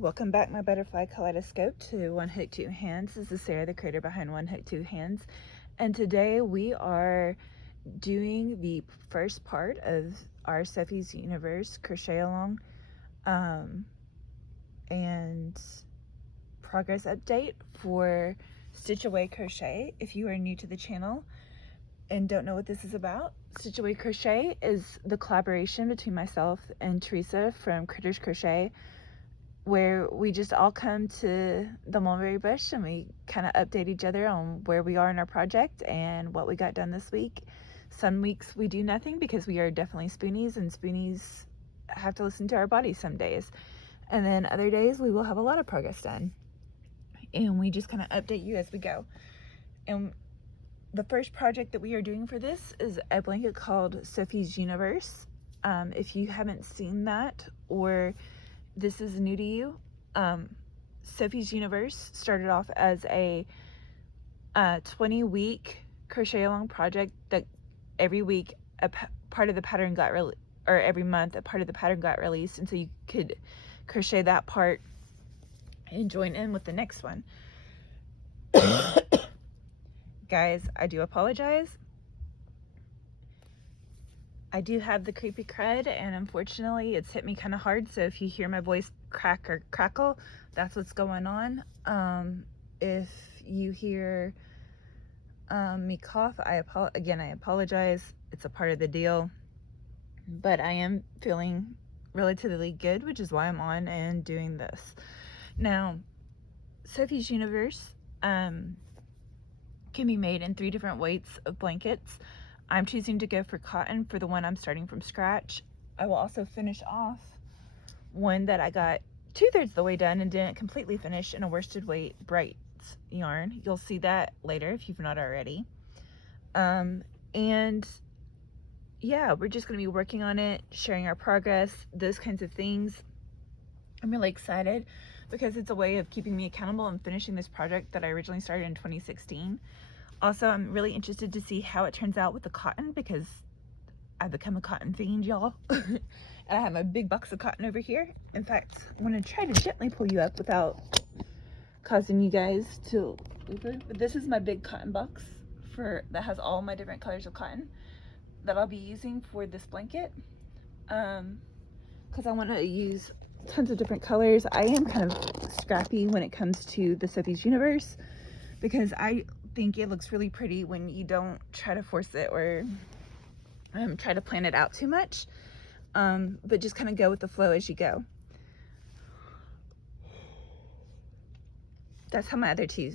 Welcome back, my butterfly kaleidoscope, to One Hook, Two Hands. This is Sarah, the creator behind One Hook, Two Hands. And today we are doing the first part of our Sophie's Universe crochet along and progress update for Stitch Away Crochet. If you are new to the channel and don't know what this is about, Stitch Away Crochet is the collaboration between myself and Teresa from Critters Crochet, where we just all come to the mulberry bush and we kind of update each other on where we are in our project and what we got done this week. Some weeks we do nothing because we are definitely spoonies, and spoonies have to listen to our bodies some days. And then other days we will have a lot of progress done. And we just kind of update you as we go. And the first project that we are doing for this is a blanket called Sophie's Universe. If you haven't seen that, or this is new to you, Sophie's Universe started off as a 20-week crochet along project that every week a part of the pattern got or every month a part of the pattern got released, and so you could crochet that part and join in with the next one. Guys, I do apologize. I do have the creepy crud, and unfortunately it's hit me kind of hard, so if you hear my voice crack or crackle, that's what's going on. If you hear me cough, I apologize. It's a part of the deal, but I am feeling relatively good, which is why I'm on and doing this. Now, Sophie's Universe can be made in 3 different weights of blankets. I'm choosing to go for cotton for the one I'm starting from scratch. I will also finish off one that I got 2/3 of the way done and didn't completely finish in a worsted weight bright yarn. You'll see that later if you've not already. And yeah, we're just going to be working on it, sharing our progress, those kinds of things. I'm really excited because it's a way of keeping me accountable and finishing this project that I originally started in 2016. Also, I'm really interested to see how it turns out with the cotton, because I've become a cotton fiend, y'all. And I have my big box of cotton over here. In fact, I'm going to try to gently pull you up without causing you guys to... But this is my big cotton box that has all my different colors of cotton that I'll be using for this blanket. Because I want to use tons of different colors. I am kind of scrappy when it comes to the Sophie's Universe, because I think it looks really pretty when you don't try to force it or try to plan it out too much, but just kind of go with the flow as you go. That's how my other 2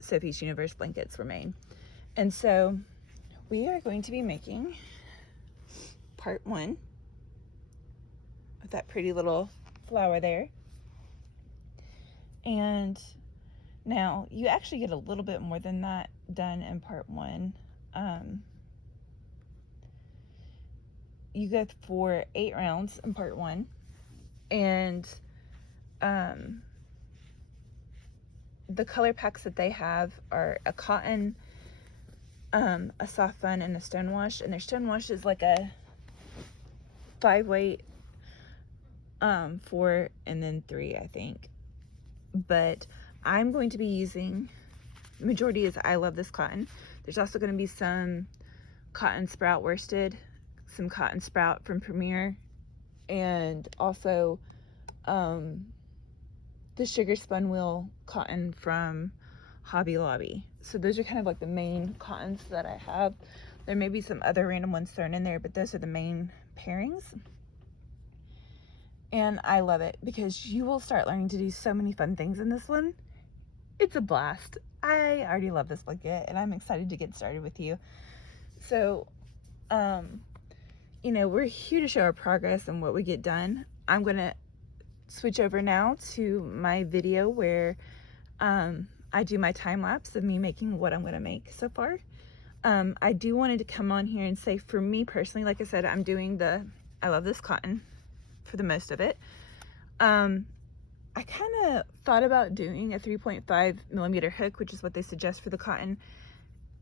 Sophie's Universe blankets were made. And so we are going to be making part 1 with that pretty little flower there. And now you actually get a little bit more than that done in part 1. You go for 8 rounds in part 1, and the color packs that they have are a cotton, a soft fun, and a stonewash. And their stonewash is like a 5-weight, 4 and then 3, I think. But I'm going to be using, the majority is I Love This Cotton. There's also going to be some cotton sprout worsted, some cotton sprout from Premier, and also the sugar spun wheel cotton from Hobby Lobby. So those are kind of like the main cottons that I have. There may be some other random ones thrown in there, but those are the main pairings. And I love it because you will start learning to do so many fun things in this one. It's a blast. I already love this blanket, and I'm excited to get started with you. So, you know, we're here to show our progress and what we get done. I'm going to switch over now to my video where I do my time lapse of me making what I'm going to make so far. I do wanted to come on here and say, for me personally, like I said, I'm doing the I Love This Cotton for the most of it. I kind of thought about doing a 3.5mm hook, which is what they suggest for the cotton.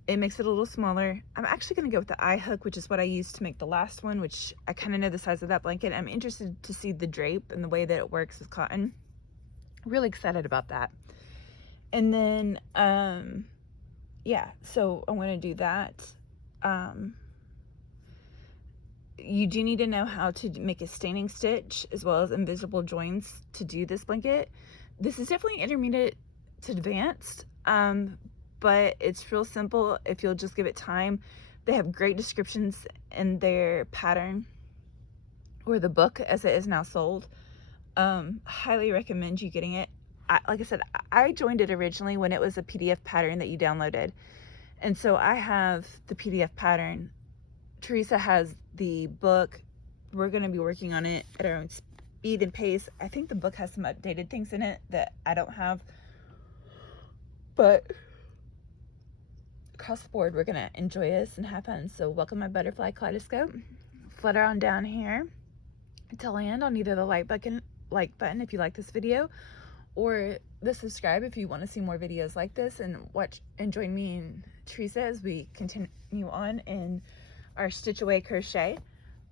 It makes it a little smaller. I'm actually going to go with the eye hook, which is what I used to make the last one, which I kind of know the size of that blanket. I'm interested to see the drape and the way that it works with cotton. Really excited about that. And then, yeah, so I'm going to do that. You do need to know how to make a staining stitch as well as invisible joins to do this blanket. This is definitely intermediate to advanced, but it's real simple if you'll just give it time. They have great descriptions in their pattern, or the book as it is now sold. Highly recommend you getting it. Like I said, I joined it originally when it was a PDF pattern that you downloaded, and so I have the PDF pattern. Teresa has the book. We're going to be working on it at our own speed and pace. I think the book has some updated things in it that I don't have, but across the board, we're going to enjoy this and have fun. So welcome my butterfly kaleidoscope. Flutter on down here to land on either the like button if you like this video, or the subscribe if you want to see more videos like this, and join me and Teresa as we continue on in our Stitch Away Crochet.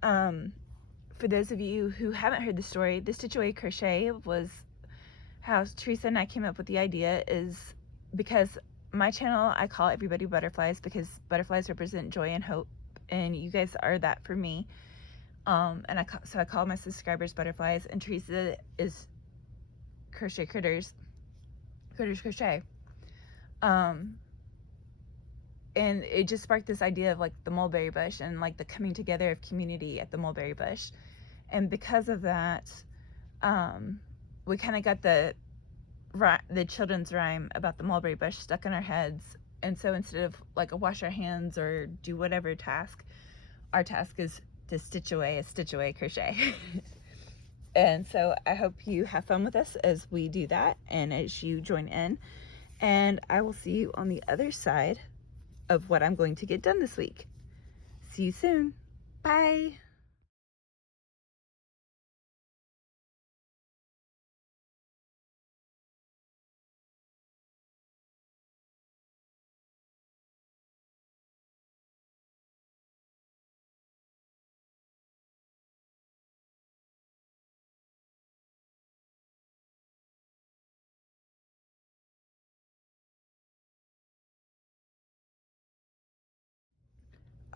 For those of you who haven't heard the story, the Stitch Away Crochet was how Teresa and I came up with the idea, is because my channel, I call everybody butterflies because butterflies represent joy and hope, and you guys are that for me. So I call my subscribers butterflies, and Teresa is Crochet Critters Crochet. And it just sparked this idea of like the mulberry bush and like the coming together of community at the mulberry bush. And because of that, we kind of got the children's rhyme about the mulberry bush stuck in our heads. And so instead of like a wash our hands or do whatever task, our task is to stitch away a Stitch Away Crochet. And so I hope you have fun with us as we do that and as you join in. And I will see you on the other side of what I'm going to get done this week. See you soon. Bye.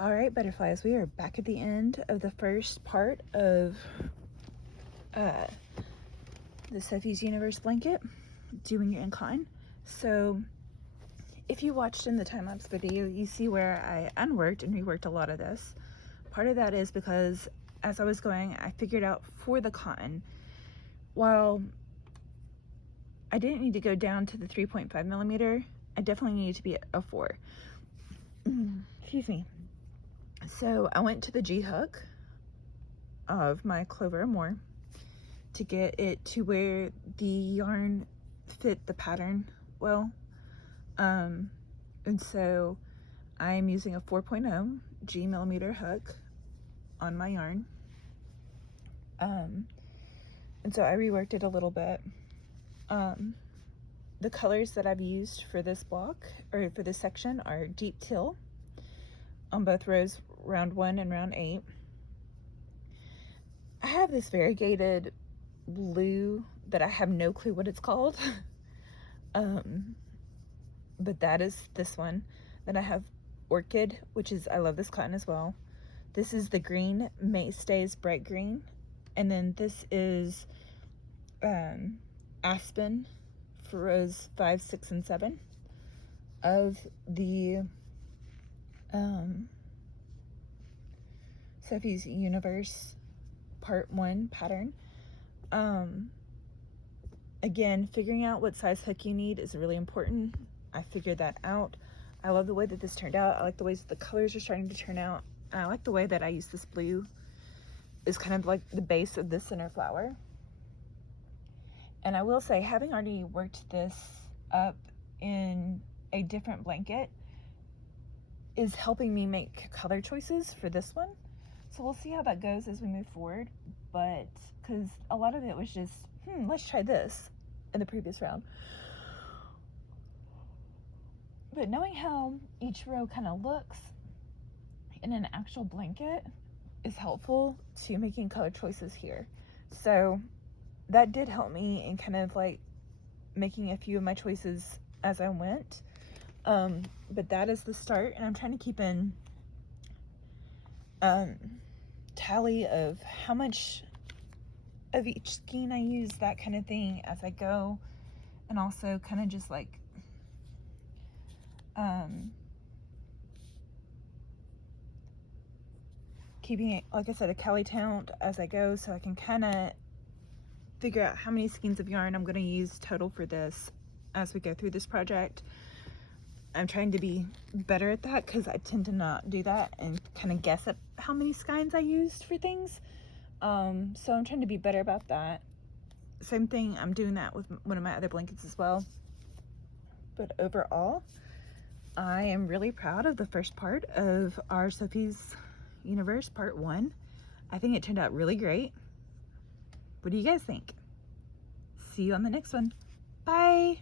All right, butterflies, we are back at the end of the first part of the Sophie's Universe blanket, doing your incline. So if you watched in the time-lapse video, you see where I unworked and reworked a lot of this. Part of that is because as I was going, I figured out for the cotton, while I didn't need to go down to the 3.5 millimeter, I definitely needed to be a 4. Excuse me. So I went to the G hook of my Clover More to get it to where the yarn fit the pattern well. And so I am using a 4.0 G millimeter hook on my yarn. And so I reworked it a little bit. The colors that I've used for this block, or for this section, are deep teal on both rows, round 1 and round 8. I have this variegated blue that I have no clue what it's called. But that is this one. Then I have Orchid, which is, I love this cotton as well. This is the green, Maystays Bright Green. And then this is Aspen for rows 5, 6, and 7 of the Sophie's Universe Part 1 pattern. Again, figuring out what size hook you need is really important. I figured that out. I love the way that this turned out. I like the ways the colors are starting to turn out. And I like the way that I use this blue is kind of like the base of the center flower. And I will say, having already worked this up in a different blanket is helping me make color choices for this one. So we'll see how that goes as we move forward. But because a lot of it was just, let's try this in the previous round. But knowing how each row kind of looks in an actual blanket is helpful to making color choices here. So that did help me in kind of like making a few of my choices as I went. But that is the start, and I'm trying to keep in tally of how much of each skein I use, that kind of thing, as I go, and also kind of just like keeping it, like I said, a cali count as I go, so I can kind of figure out how many skeins of yarn I'm going to use total for this as we go through this project. I'm trying to be better at that because I tend to not do that and kind of guess at how many skeins I used for things. So I'm trying to be better about that. Same thing, I'm doing that with one of my other blankets as well. But overall, I am really proud of the first part of our Sophie's Universe Part 1. I think it turned out really great. What do you guys think? See you on the next one. Bye!